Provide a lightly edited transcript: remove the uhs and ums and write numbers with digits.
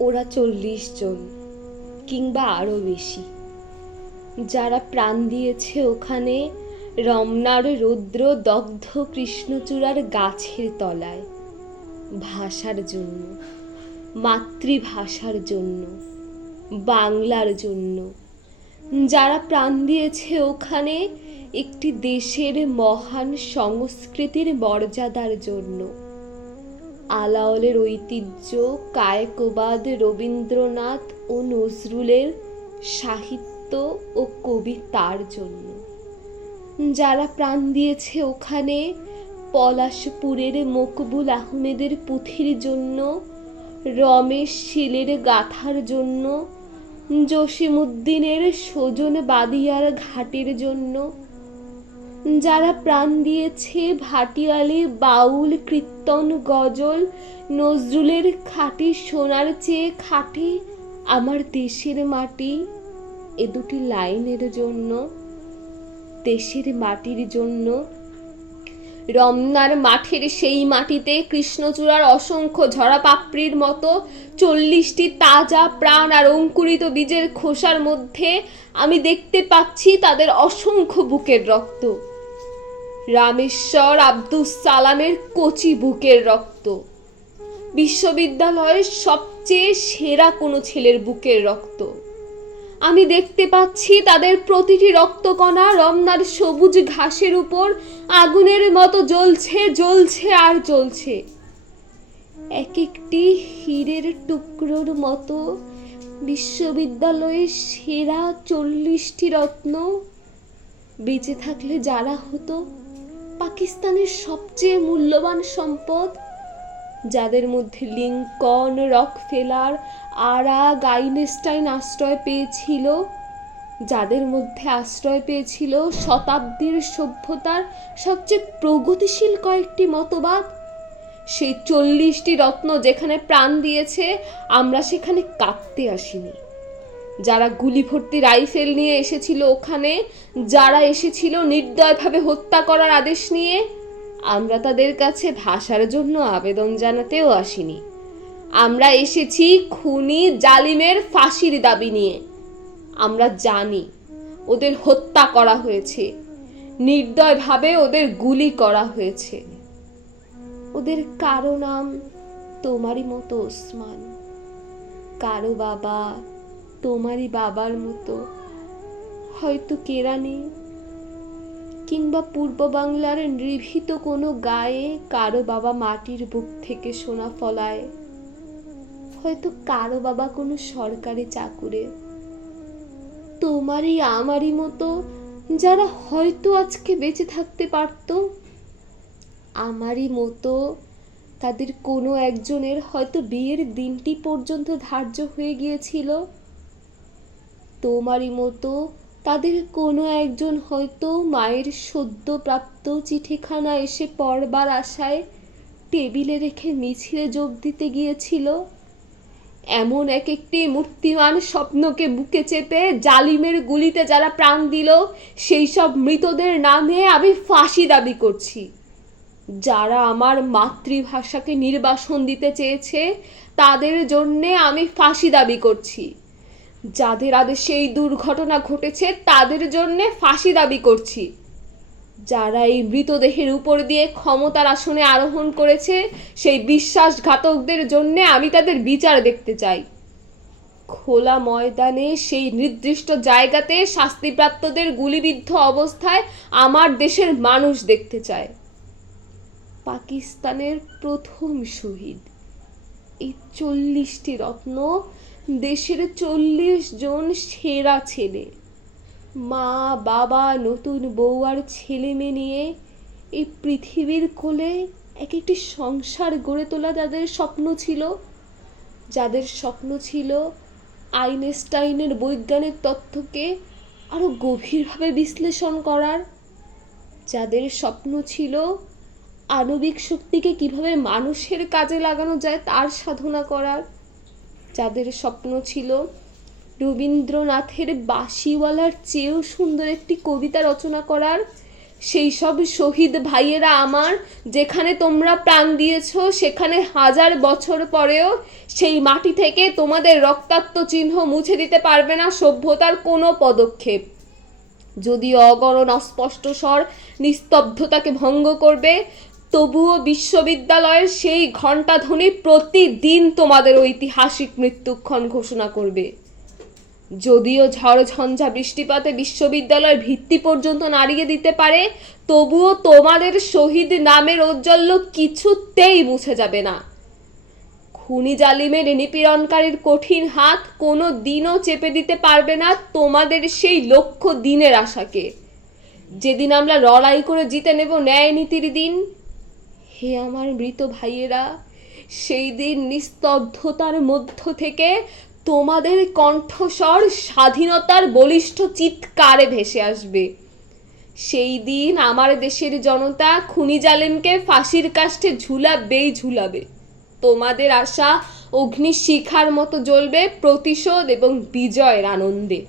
ওরা 40 জন কিংবা আরও বেশি, যারা প্রাণ দিয়েছে ওখানে রমনার রৌদ্র দগ্ধ কৃষ্ণচূড়ার গাছের তলায়, ভাষার জন্য, মাতৃভাষার জন্য, বাংলার জন্য। যারা প্রাণ দিয়েছে ওখানে একটি দেশের মহান সংস্কৃতির মর্যাদার জন্য, আলাওলের ঐতিহ্য, কায়কোবাদ, রবীন্দ্রনাথ ও নজরুলের সাহিত্য ও কবিতার জন্য। যারা প্রাণ দিয়েছে ওখানে পলাশপুরের মকবুল আহমেদের পুঁথির জন্য, রমেশ শীলের গাথার জন্য, জসিমউদ্দিনের সজন বাদিয়ার ঘাটের জন্য। যারা প্রাণ দিয়েছে ভাটিয়ালি বাউল, কীর্তন, গজল, নজরুলের খাঁটি সোনার চেয়ে খাঁটি আমার দেশের মাটি, এ দুটি লাইনের জন্য, দেশের মাটির জন্য। রমনার মাঠের সেই মাটিতে কৃষ্ণচূড়ার অসংখ্য ঝরা পাপড়ির মতো 40টি তাজা প্রাণ আর অঙ্কুরিত বীজের খোসার মধ্যে আমি দেখতে পাচ্ছি তাদের অসংখ্য বুকের রক্ত, রামেশ্বর আব্দুস সালামের কচি বুকের রক্ত, বিশ্ববিদ্যালয়ের সবচেয়ে সেরা কোনো ছেলের বুকের রক্ত। আমি দেখতে পাচ্ছি তাদের প্রতিটি রক্তকণা রমনার সবুজ ঘাসের উপর আগুনের মতো জ্বলছে, জ্বলছে আর জ্বলছে। এক একটি হীরের টুকরোর মতো বিশ্ববিদ্যালয়ের সেরা 40টি রত্ন বেঁচে থাকলে যারা হতো পাকিস্তানের সবচেয়ে মূল্যবান সম্পদ, যাদের মধ্যে লিঙ্কন, রকফেলার, আরাগ, আইনস্টাইন আশ্রয় পেয়েছিল, যাদের মধ্যে আশ্রয় পেয়েছিল শতাব্দীর সভ্যতার সবচেয়ে প্রগতিশীল কয়েকটি মতবাদ, সেই 40টি রত্ন যেখানে প্রাণ দিয়েছে আমরা সেখানে কাঁদতে আসিনি। যারা গুলি ভর্তি রাইফেল নিয়ে এসেছিল ওখানে, যারা এসেছিল নির্দয়ভাবে হত্যা করার আদেশ নিয়ে, আমরা তাদের কাছে ভাষার জন্য আবেদন জানাতেও আসিনি। আমরা এসেছি খুনি জালিমের ফাঁসির দাবি নিয়ে। আমরা জানি ওদের হত্যা করা হয়েছে, নির্দয়ভাবে ওদের গুলি করা হয়েছে। ওদের কারো নাম তোমারই মতো ওসমান, কারো বাবা তোমারই বাবার মতো, হয়তো কেরানি, কিংবা পূর্ব বাংলার নিভৃত কোনো গায়ে কারো বাবা মাটির বুক থেকে সোনা ফলায়, হয়তো কারো বাবা কোনো সরকারি চাকুরে। তোমারই আমারই মতো যারা হয়তো আজকে বেঁচে থাকতে পারত, আমারই মতো তাদের কোনো একজনের হয়তো বিয়ের দিনটি পর্যন্ত ধার্য হয়ে গিয়েছিল, তোমারই মতো তাদের কোনো একজন হয়তো মায়ের সদ্যপ্রাপ্ত চিঠিখানা এসে পড়বার আশায় টেবিলে রেখে মিছিলে যোগ দিতে গিয়েছিল। এমন এক একটি মূর্তিমান স্বপ্নকে বুকে চেপে জালিমের গুলিতে যারা প্রাণ দিল সেই সব মৃতদের নামে আমি ফাঁসি দাবি করছি। যারা আমার মাতৃভাষাকে নির্বাসন দিতে চেয়েছে তাদের জন্যে আমি ফাঁসি দাবি করছি। যাদের আদেশে এই দুর্ঘটনা ঘটেছে তাদের জন্যে ফাঁসি দাবি করছি। যারা এই মৃতদেহের উপর দিয়ে ক্ষমতার আসনে আরোহণ করেছে সেই বিশ্বাসঘাতকদের জন্যে আমি তাদের বিচার দেখতে চাই। খোলা ময়দানে সেই নির্দিষ্ট জায়গাতে শাস্তিপ্রাপ্তদের গুলিবিদ্ধ অবস্থায় আমার দেশের মানুষ দেখতে চায়। পাকিস্তানের প্রথম শহীদ এই 40টি রত্ন, দেশের 40 জন সেরা ছেলে, মা বাবা, নতুন বউ আর ছেলে মেয়ে নিয়ে এই পৃথিবীর কোলে এক একটি সংসার গড়ে তোলা যাদের স্বপ্ন ছিল, যাদের স্বপ্ন ছিল আইনস্টাইনের বৈজ্ঞানিক তত্ত্বকে আরো গভীরভাবে বিশ্লেষণ করার, যাদের স্বপ্ন ছিল আণবিক শক্তিকে কিভাবে মানুষের কাজে লাগানো যায় তার সাধনা করার, যাদের স্বপ্ন ছিল রবীন্দ্রনাথের বাঁশিওয়ালার চেয়েও সুন্দর একটি কবিতা রচনা করার, সেই সব শহীদ ভাইয়েরা আমার, যেখানে তোমরা প্রাণ দিয়েছ, সেখানে 1000 বছর পরেও সেই মাটি থেকে তোমাদের রক্তাক্ত চিহ্ন মুছে দিতে পারবে না সভ্যতার কোনো পদক্ষেপ। যদিও অগণন অস্পষ্ট স্বর নিস্তব্ধতাকে ভঙ্গ করবে, তবুও বিশ্ববিদ্যালয়ের সেই ঘণ্টাধ্বনি প্রতিদিন তোমাদের ঐতিহাসিক মৃত্যুক্ষণ ঘোষণা করবে। যদিও ঝড় ঝঞ্ঝা বৃষ্টিপাতে বিশ্ববিদ্যালয়ের ভিত্তি পর্যন্ত নাড়িয়ে দিতে পারে, তবুও তোমাদের শহীদ নামের ঔজ্জ্বল্য কিছুতেই মুছে যাবে না। খুনি জালিমের নিপীড়নকারীর কঠিন হাত কোনো দিনও চেপে দিতে পারবে না তোমাদের সেই লক্ষ্য দিনের আশাকে, যেদিন আমরা লড়াই করে জিতে নেব ন্যায় নীতির দিন। হে আমার মৃত ভাইয়েরা, সেই দিন নিস্তব্ধতার মধ্য থেকে তোমাদের কণ্ঠস্বর স্বাধীনতার বলিষ্ঠ চিৎকারে ভেসে আসবে। সেই দিন আমার দেশের জনতা খুনি জালেমকে ফাঁসির কাষ্ঠে ঝুলাবেই ঝুলাবে। তোমাদের আশা অগ্নিশিখার মতো জ্বলবে প্রতিশোধ এবং বিজয়ের আনন্দে।